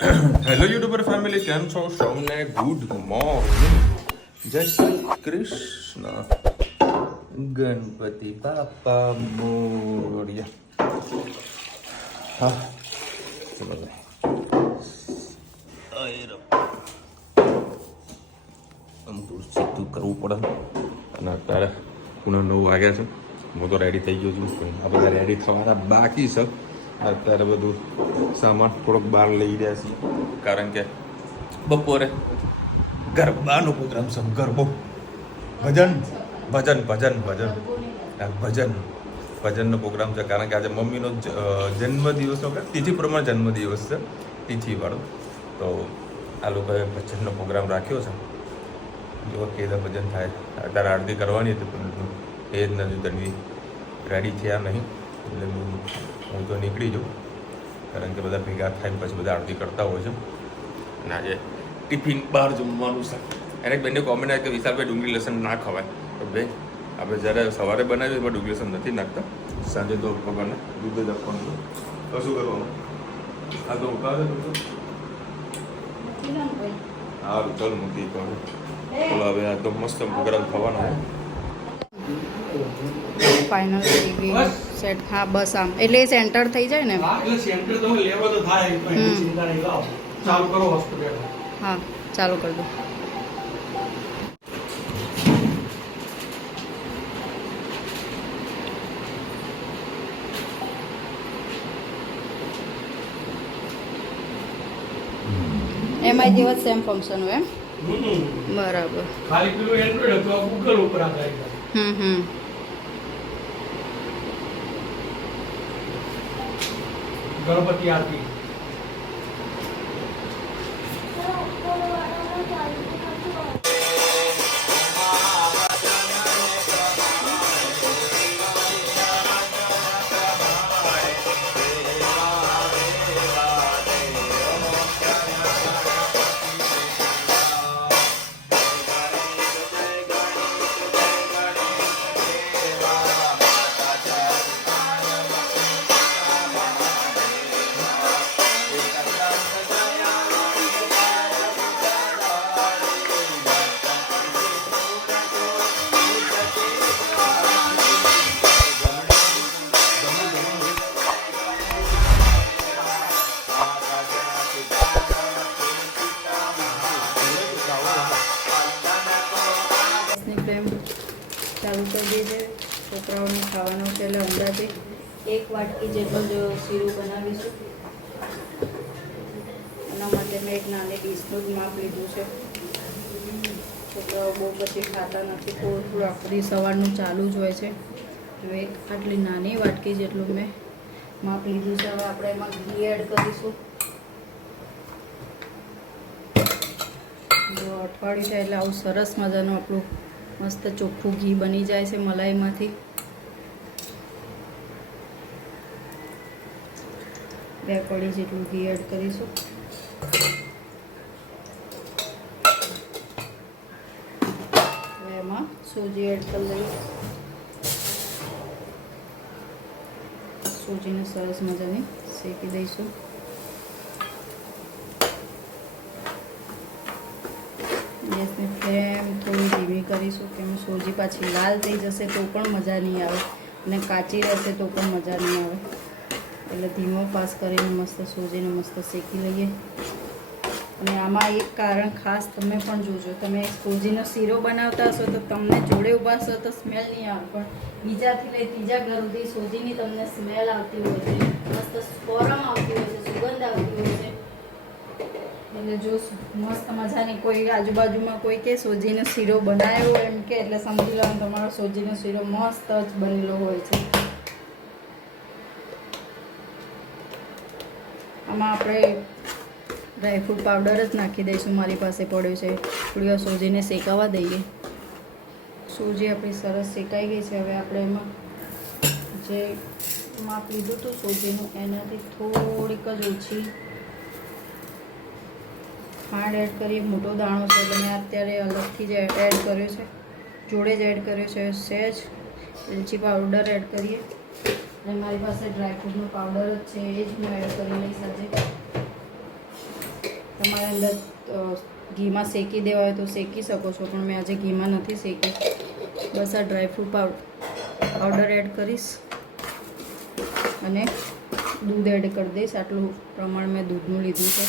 Hello YouTuber family, કેમ છો? સૌને ગુડ મોર્નિંગ, જય શ્રી કૃષ્ણ, ગણપતિ બાપા મોર્યા. હા ચલો અમુક સીધું કરવું પડે અને અત્યારે પૂણા 9 વાગ્યા છે. હું તો રેડી થઈ ગયો છું. આ બધા રેડી થવાના બાકી છે. અત્યારે બધું સામાન થોડોક બહાર લઈ રહ્યા છીએ, કારણ કે બપોરે ગરબાનો પ્રોગ્રામ છે. ગરબો, ભજન ભજન ભજન ભજન ભજન ભજનનો પ્રોગ્રામ છે. કારણ કે આજે મમ્મીનો જન્મદિવસનો તિથિ પ્રમાણે જન્મદિવસ છે, તિથિવાળો. તો આ લોકોએ ભજનનો પ્રોગ્રામ રાખ્યો છે. જો કેદા ભજન થાય. અત્યારે આરતી કરવાની હતી, પરંતુ એ જ નથી, તનવી રેડી થયા નહીં. એટલે હું તો નીકળી જાઉં, કારણ કે બધા ભેગા થાય પછી બધા આરતી કરતા હોય છે. અને આજે ટિફિન બહાર જમવાનું છે. એને બેને કોમેન્ટ આવે કે વિશાલભાઈ ડુંગળી લસણ ના ખવાય. તો બે આપણે જ્યારે સવારે બનાવીએ એમાં ડુંગળી લસણ નથી નાખતા. સાંજે તો પપ્પાને દૂધ જ આપવાનું. તો શું કરવાનું? આ તો ઉતારે સારું, ચાલ મૂકી પણ બોલો. હવે આ તો મસ્ત પ્રોગ્રામ થવાનો હોય. Final TV set. હા બસ આમ એટલે સેન્ટર થઈ જાય ને. સેન્ટર તો લેવા તો થાય, ચિંતા નહીં. લાવો ચાલુ કરો હોસ્પિટલ. હા ચાલુ કરી દો. એમાં જેવા સેમ ફંક્શન હોય એમ. બરાબર. ખાલી પેલું એન્ડ્રોઈડ હતું, આ ગૂગલ ઉપર આધારિત. ગણપતિ આરતી. ચાલુ કરી દીધે. છોકરાઓને ખાવાનું છે એટલે અંદાજે 1 વાટકી જેટલો જ શીરું બનાવીશું. એના માટે મેં એક નાની ડીશનું જ માપ લીધું છે. છોકરાઓ બહુ પછી ખાતા નથી, થોડું થોડું આખરી સવારનું ચાલુ જ હોય છે. હવે આટલી નાની વાટકી જેટલું મેં માપ લીધું છે. હવે આપણે એમાં ઘી એડ કરીશું. જો અઠવાડિયું થાય એટલે આવું સરસ મજાનું આપણું મસ્ત ચોખ્ખું ઘી બની જાય છે મલાઈમાંથી. 2 કળી જેટલું ઘી એડ કરીશું. હવે એમાં સૂજી એડ કરી લઈએ. સૂજીને સરસ મજાની શેકી દઈશું. ગેસની ફ્લેમ થોડી ધીમી કરીશું, કેમ સૂજી પાછી લાલ થઈ જશે તો પણ મજા નહીં આવે, અને કાચી રહેશે તો પણ મજા નહીં આવે. એટલે ધીમો ફાસ કરીને મસ્ત સૂજીને મસ્ત શેકી લઈએ. અને આમાં એક કારણ ખાસ તમે પણ જોજો, તમે સૂજીનો શીરો બનાવતા હશો તો તમને જોડે ઊભા હશો તો સ્મેલ નહીં આવે, પણ બીજાથી લઈ ત્રીજા ઘર સુધી સૂજીની તમને સ્મેલ આવતી હોય છે, મસ્ત સ્પોરમ આવતી હોય છે, સુગંધ આવતી હોય છે. એટલે જો મસ્ત મજાની કોઈ આજુબાજુમાં કોઈ કે સૂજીનો શીરો બનાવ્યો એમ કે એટલે સમજી લો તમારો સૂજીનો શીરો મસ્ત જ બનેલો હોય છે. આમાં આપણે ડ્રાયફ્રૂટ પાવડર જ નાખી દઈશું. મારી પાસે પડ્યો છે. થોડી વાર સૂજીને શેકાવા દઈએ. સૂજી આપણી સરસ શેકાઈ ગઈ છે. હવે આપણે એમાં જે માપ લીધું હતું સૂજીનું એનાથી થોડીક જ ઓછી ખાંડ એડ કરીએ. મોટો દાણો છે એટલે મેં અત્યારે અલગથી જ એડ કર્યો છે, જોડે જ એડ કર્યો છે. સહેજ એલચી પાવડર એડ કરીએ. અને મારી પાસે ડ્રાયફ્રૂટનો પાવડર જ છે, એ જ હું એડ કરી લઈશ આજે. તમારે અંદર ઘીમાં શેકી દેવા હોય તો શેકી શકો છો, પણ મેં આજે ઘીમાં નથી શેકી. બસ આ ડ્રાયફ્રૂટ પાવડર એડ કરીશ અને દૂધ એડ કરી દઈશ. આટલું પ્રમાણ મેં દૂધનું લીધું છે.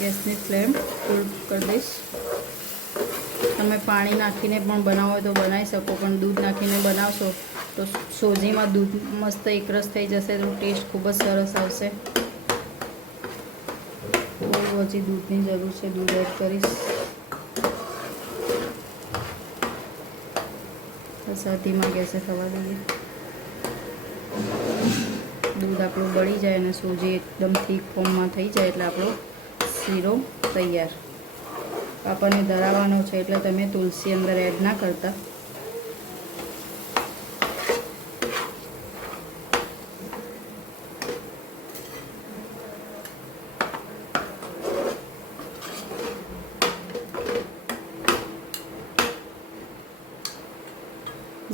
ગેસની ફ્લેમ ફૂલ કરી દઈશ. તમે પાણી નાખીને પણ બનાવો હોય તો બનાવી શકો, પણ દૂધ નાખીને બનાવશો તો સોજીમાં દૂધ મસ્ત એકરસ થઈ જશે, તો ટેસ્ટ ખૂબ જ સરસ આવશે. બહુ હજી દૂધની જરૂર છે, દૂધ એડ કરીશ. બસ આ ધીમા ગેસે થવા દઈએ. દૂધ આપણું બળી જાય અને સોજી એકદમ થીક ફોર્મમાં થઈ જાય એટલે આપણો શીરો તૈયાર. પાપાને ધરાવવાનો છે એટલે તમે તુલસી અંદર એડ ના કરતા.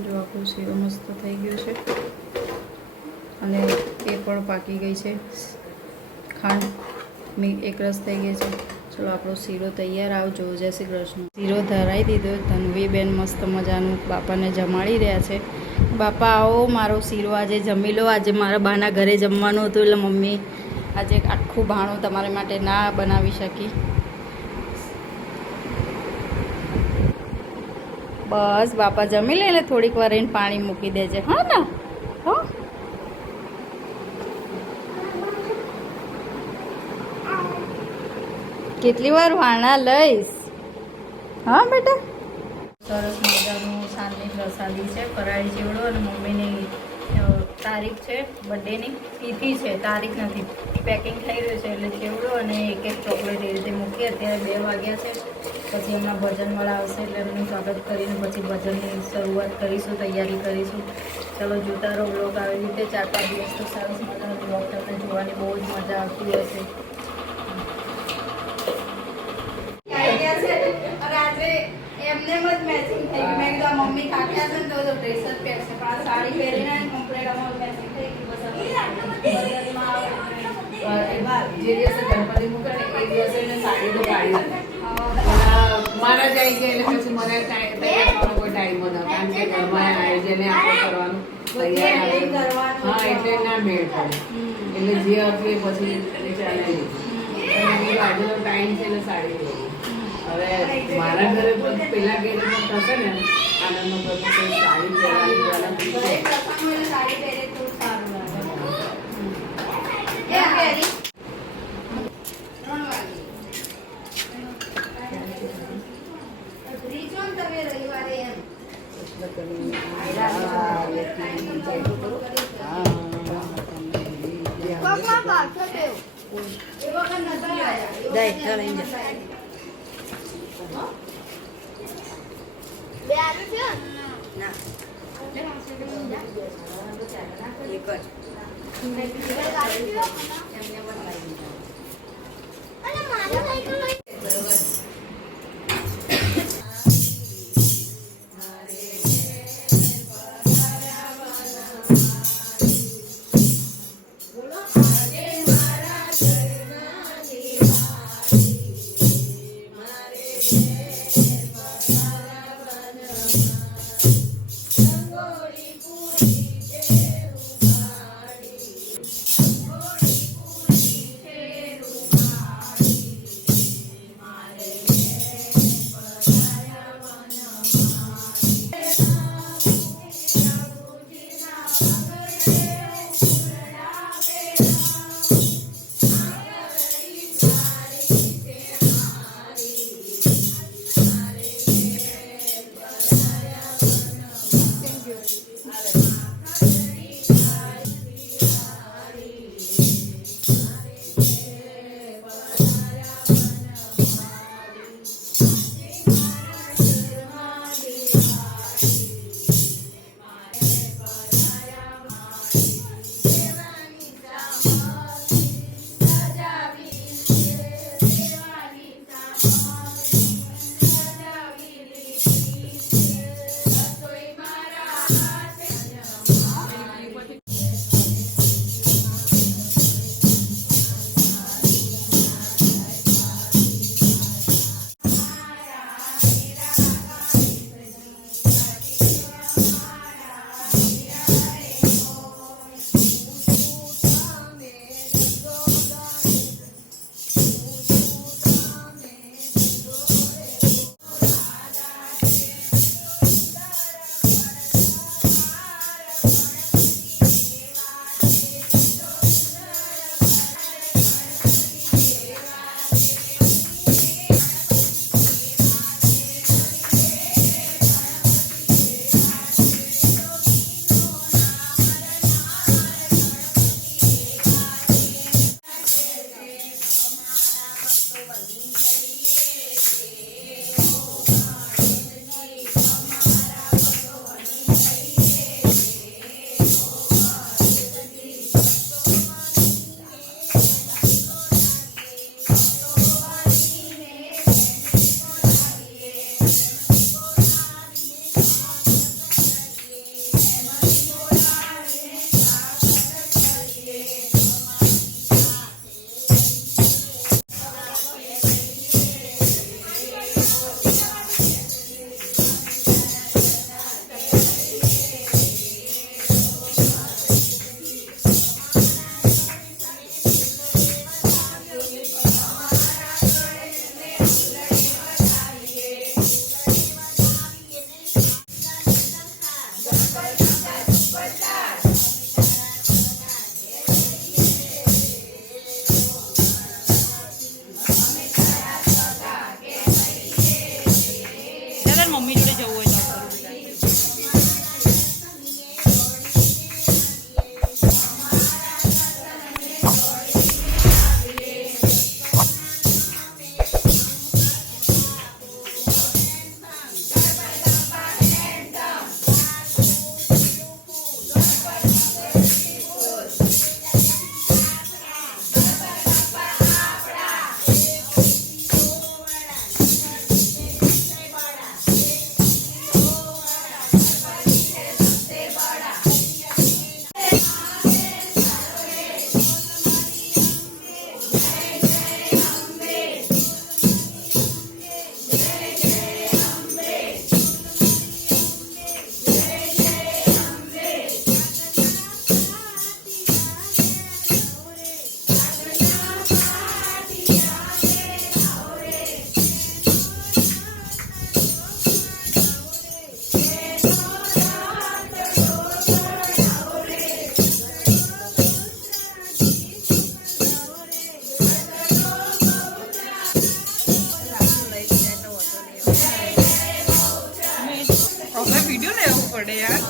જો આપણો શીરો મસ્ત થઈ ગયો છે અને એ પણ પાકી ગઈ છે. ખાંડ એકરસ થઈ ગઈ છે. ચલો આપણો શીરો તૈયાર. આવજો. જય શ્રી કૃષ્ણ. શીરો ધરાઈ દીધો. ધનવીબેન મસ્ત મજાનું બાપાને જમાડી રહ્યા છે. બાપા આવો, મારો શીરો આજે જમી લો. આજે મારા બાના ઘરે જમવાનું હતું એટલે મમ્મી આજે આખું ભાણું તમારા માટે ના બનાવી શકી. બસ બાપા જમી લે એટલે થોડીક વાર એને પાણી મૂકી દેજે. હા ને? હા, કેટલી વાર વાણા લઈશ? હા બેટા. સરસ મજાનું સાંજની પ્રસાદી છે, ફરાળી ચેવડો. અને મમ્મીની તારીખ છે બર્થડેની, તિથિ છે, તારીખ નથી. પેકિંગ થઈ રહ્યું છે એટલે ચેવડો અને એક એક ચોકલેટ એ રીતે મૂકી. અત્યારે 2 વાગ્યા છે. પછી એમના ભજનવાળા આવશે એટલે એમનું સ્વાગત કરીને પછી ભજનની શરૂઆત કરીશું, તૈયારી કરીશું. ચલો જોતા રહો બ્લોગ. આવી રીતે 4-5 દિવસ તો સરસ મજાનો બ્લોગ તમને જોવાની બહુ જ મજા આવતી હશે. એમને જ મેચિંગ થઈ ગયું. મેં કીધું મમ્મી કાક્યા છે ને તો ડ્રેસ જ પહેરશે, પણ આ સાડી પહેરીને કમ્પ્લીટ અમારું મેચિંગ થઈ ગયું. જે દિવસે ગણપતિ મૂકે ને એ દિવસે એને સાડી તો કાઢી નથી. મારા જાય છે એટલે પછી મને તૈયાર થવાનો કોઈ ટાઈમ ન, કારણ કે ઘરમાં આયોજન આપણે કરવાનું તૈયાર. હા, એટલે ના મેળ પડે. એટલે જે હતું એ પછી ચાલે નહીં. આજે તો ટાઈમ છે એટલે સાડી પહેરી. હવે મારા ઘરે તો પેલા ઘરે તો થશે ને આનંદનો પ્રસંગ, સાડી પહેરવાની સાડી પહેરે તો સારું લાગે. મમ્મી જોડે જવું હોય તો કરું. હવે વિડીયો લેવું પડે યાર.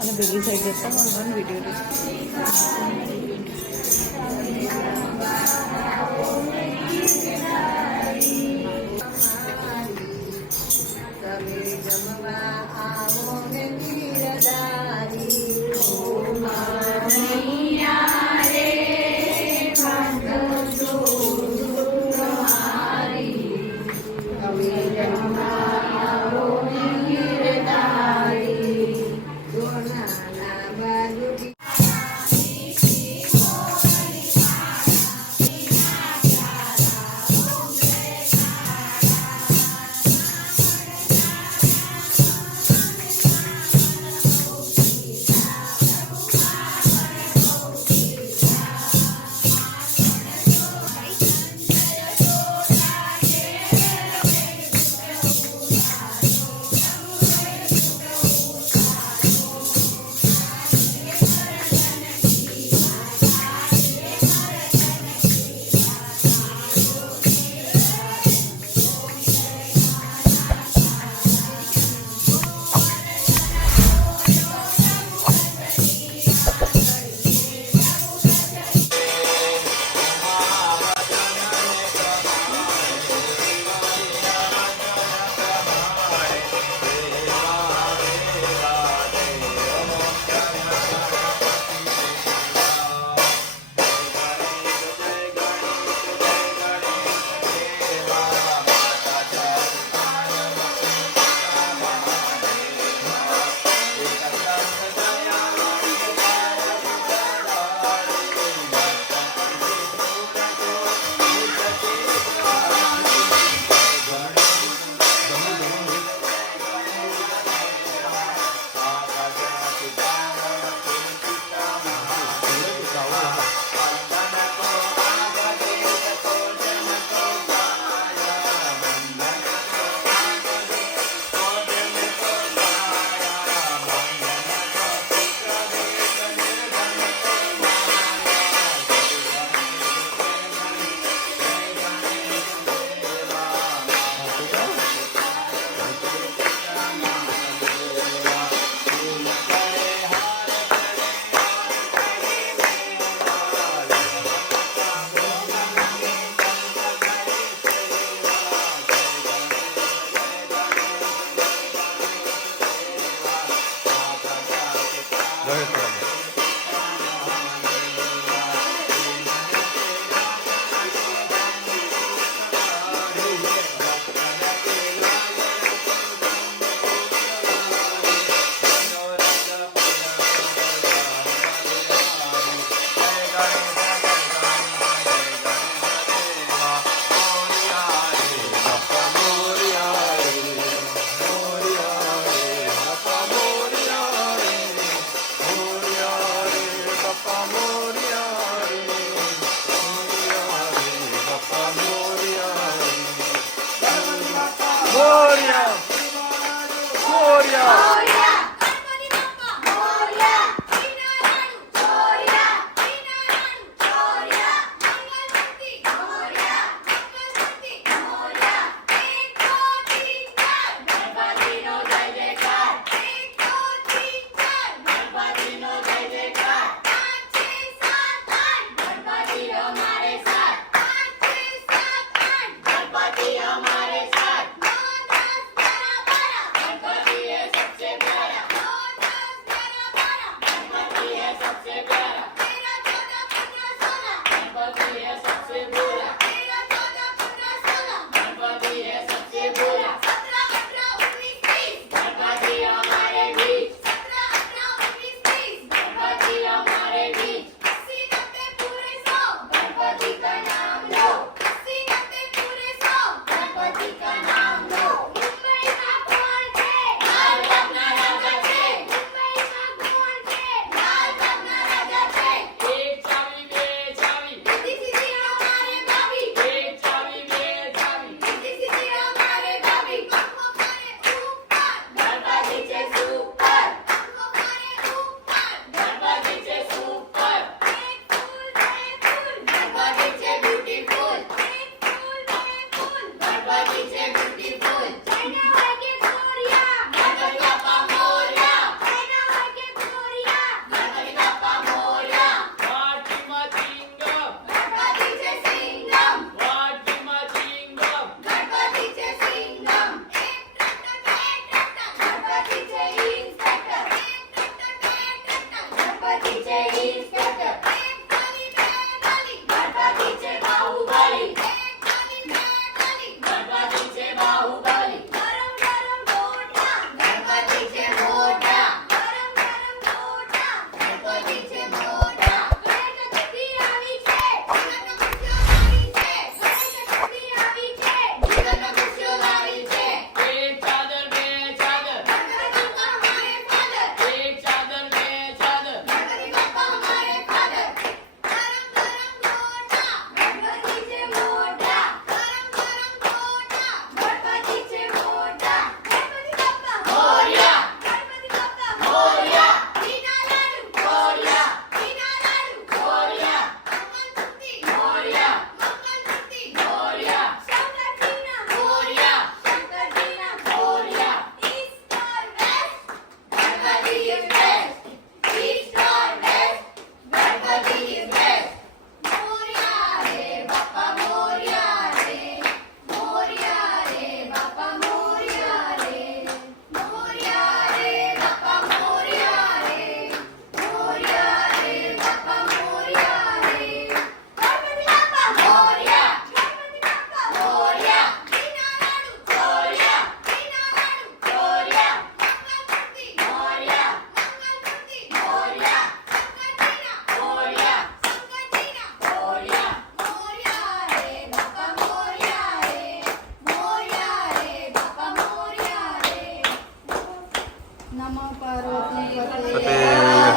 અને બીજી સાઈડ જતા વિડીયો મોર્યા મોર્યા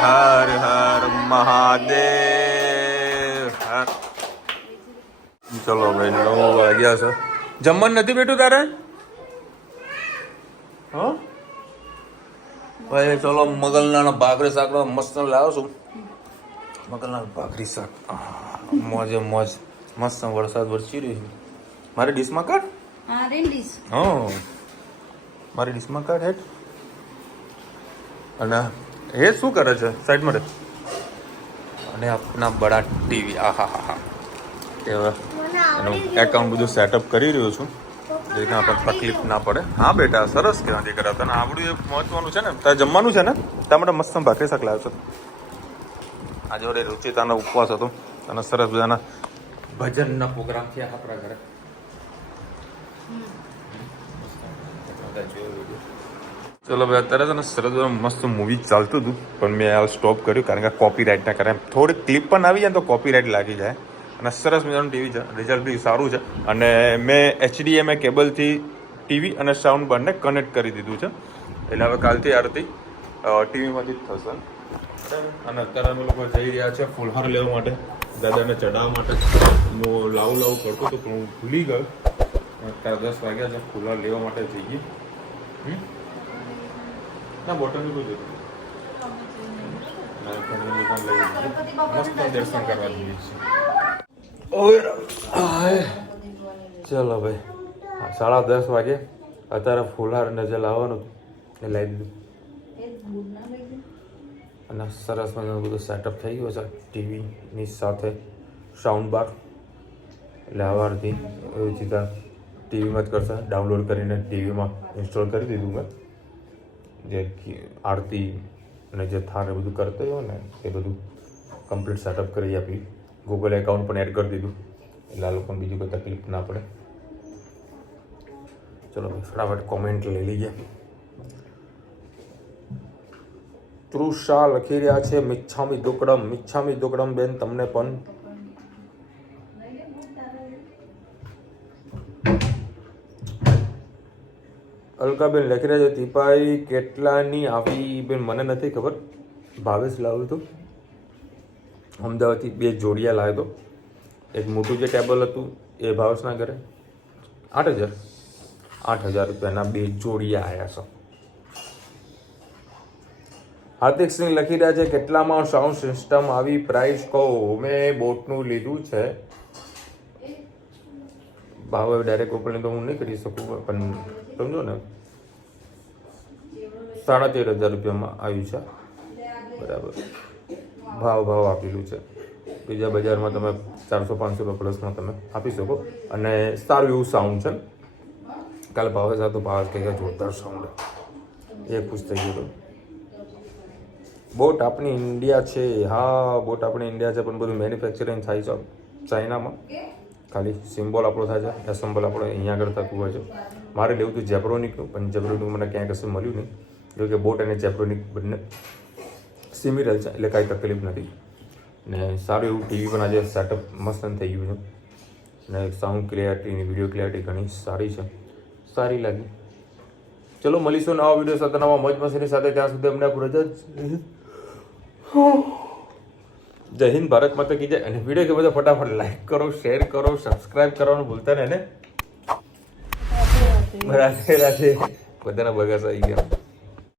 હર હર મહાદેવ હર. ચલો ભાઈ 9 વાગ્યા છે. જમવાનું નથી બેઠું તારે? હા ભાઈ ચલો મગલના ભાખરી શાક મસ્ત લાવ્યો છું. મગલના ભાખરી શાક મોજે મોજ મસ્ત. વરસાદ વરસી રહ્યો છે. મારી ડીશમાં કાઢ. હા રેન્ડીસ. હા મારી ડીશમાં કાઢ હેઠ. અને એ શું કરે છે સાઈડમાં રે. અને આપના બડા ટીવી આહા હા હા તે હવે એનું એકાઉન્ટ બધું સેટઅપ કરી રહ્યો છું જેથી આપણને તકલીફ ના પડે. હા બેટા સરસ કહેવા દીકરા તને આવડું એ મહત્વનું છે ને. તારે જમવાનું છે ને તારા માટે મસ્ત ભાખરી શાક લાવ્યો છો. આજે વડે રુચિતાનો ઉપવાસ હતો અને સરસ બધાના ભજનના પ્રોગ્રામ થયા આપણા ઘરે. ચલો ભાઈ અત્યારે છે ને સરસ મસ્ત મૂવી ચાલતું હતું પણ મેં આ સ્ટોપ કર્યું કારણ કે કોપીરાઇટના કારણે થોડી ક્લિપ પણ આવી જાય તો કોપીરાઇટ લાગી જાય. અને સરસ મજાનું ટીવી છે, રિઝલ્ટ બી સારું છે. અને મેં HDMI કેબલથી ટીવી અને સાઉન્ડ બારને કનેક્ટ કરી દીધું છે એટલે હવે કાલથી આરતી ટીવીમાંથી જ થશે. અને અત્યારે અમે લોકો જઈ રહ્યા છે ફુલહાર લેવા માટે દાદાને ચડાવવા માટે. હું લાવું કરતો હતો પણ હું ભૂલી ગયો અત્યારે 10 વાગ્યા છે. કુલર લેવા માટે જઈએ. ના બોટલ નું જોયું મસ્ત દર્શન કરવા જઈએ છીએ. ચલો ભાઈ 10:30 વાગે. અત્યારે ફુલહાર નજર લાવવાનું એ લાવી દીધું અને સરસ મજાનું બધું સેટઅપ થઈ ગયું છે. ટીવીની સાથે સાઉન્ડ બાર એટલે સવારથી એવી સીધા ટીવીમાં જ કરશે. ડાઉનલોડ કરીને ટીવીમાં ઇન્સ્ટોલ કરી દીધું મેં. જે આરતી અને જે થાર એ બધું કરતો હોય ને એ બધું કમ્પ્લીટ સેટઅપ કરી આપી. ગૂગલ એકાઉન્ટ પણ એડ કરી દીધું એટલે આ લોકોને બીજું કોઈ તકલીફ ના પડે. ચલો ભાઈ ફટાફટ કોમેન્ટ લઈ લઈએ. તૃષા લખી રહ્યા છે મિચ્છામી દુકડમ બેન તમને પણ અલકાબેન લખી રહ્યા છે ટીપાઈ કેટલાની આવી બેન મને નથી ખબર. ભાવેશ લાવ્યું હતું અમદાવાદથી 2 જોડિયા લાવ્યો હતો. એક મોટું જે ટેબલ હતું એ ભાવેશના ઘરે 8,000 રૂપિયાના 2 જોડિયા આવ્યા છે. હાર્દિક સિંહ લખી રહ્યા છે કેટલામાં સાઉન્ડ સિસ્ટમ આવી પ્રાઇસ કહો. મેં બોટનું લીધું છે. ભાવ ડાયરેક્ટ ઓપનિંગ તો હું નહીં કરી શકું પણ સમજો ને 13,500 રૂપિયામાં આવ્યું છે. બરાબર ભાવ આપેલું છે. બીજા બજારમાં તમે 400-500 રૂપિયા પ્લસમાં તમે આપી શકો અને સારું એવું સાઉન્ડ છે. કાલે ભાવે સાથે તો ભાવ કંઈક જોરદાર સાઉન્ડ એ ખુશ થઈ ગયો. બોટ આપણી ઇન્ડિયા છે. હા બોટ આપણી ઇન્ડિયા છે પણ બધું મેન્યુફેક્ચરિંગ થાય છે ચાઇનામાં. ખાલી સિમ્બોલ આપણો થાય છે એસેમ્બલ આપણે અહીંયા આગળ થતું હોય છે. મારે લેવું હતું જેબ્રોનિકનું પણ જેબ્રોનિક મને ક્યાંય કશું મળ્યું નહીં. જો કે બોટ અને જેબ્રોનિક બંને સિમિલર છે એટલે કાંઈ તકલીફ નથી. ને સારું એવું ટીવી પણ આજે સેટઅપ મસ્ત થઈ ગયું છે ને સાઉન્ડ ક્લિયરિટીની વિડીયો ક્લિયરિટી ઘણી સારી છે. સારી લાગી. ચલો મળીશું નવા વિડીયો સાથે નવા મોજ મસ્તીની સાથે. ત્યાં સુધી અમને રજા જય હિન્દ ભારત માતા કી જય. અને વિડીયો કે બધા ફટાફટ લાઈક કરો શેર કરો સબસ્ક્રાઇબ કરવાનું ભૂલતા નહીં ને. રાધે રાધે. બધાના બગાસ આવી ગયા.